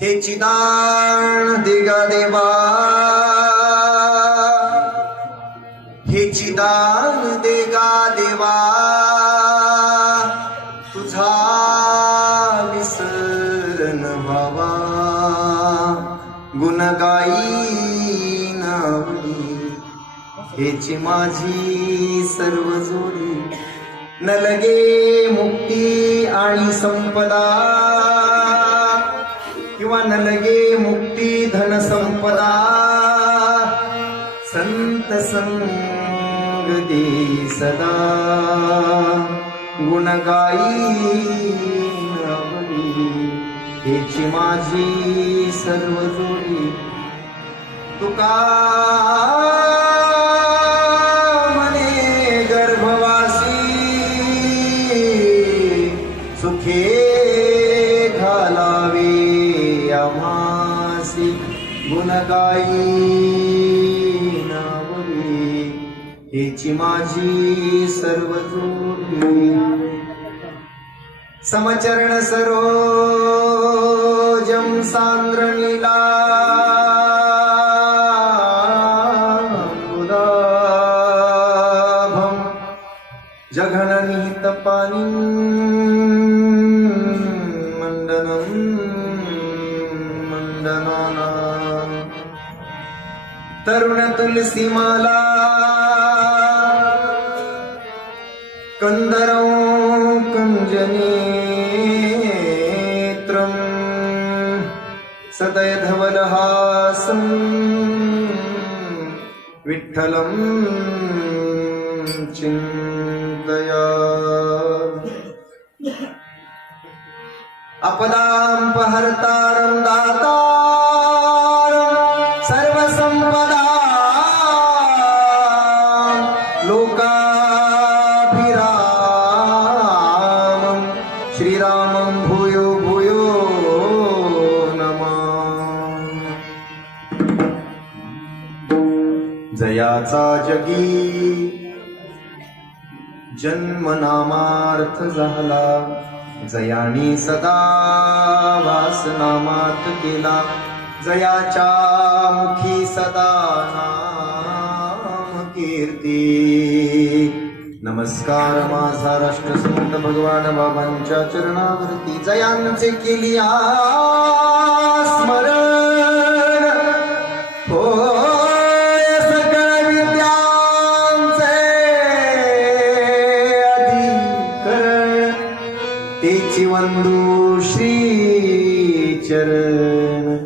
हे चिदान दिगा देवा, हे चिदान देगा देवा, तुझा विसर न व्हावा, गुण गायीन आवडी, हेची माझी सर्व जोडी, न लगे मुक्ती आणि संपदा, किंवा न लगे मुक्ती धन संपदा, संत संग दे सदा, गुण गायीन आवडी, हेची माझी सर्व जोडी. तुका म्हणे गर्भवासी, सुखे घालावे आम्हासी, गुण गायीन आवडी, हेची माझी सर्व जोडी. समचरण सरोजं सांद्र नीलांबुदाभं, जघननिहित पाणिं मंडनं मंडनानां, तरुण तुलसीमाला कंदरं कंजनेत्रं, सदय धवलहासं विठ्ठलं चिन्तयामि. अपदापहर्तारं दातारं सर्वसंपदां, लोकाभिरामं श्रीरामं भूयो भूयो नमामि. जयाचा जगी जन्मनामार्थ झाला, जयानी सदा वासनामात केला, जयाच्या मुखी सदा नाम कीर्ती. नमस्कार माझा राष्ट्रसंत भगवान बाबांच्या चरणावरती, जयांचे केली स्मरण, होय सकळ विद्यांचे अधिकरण, तेची वंदू श्री चरण,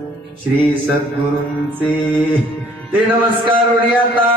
श्री सद्गुरूंचे ते नमस्कार आता.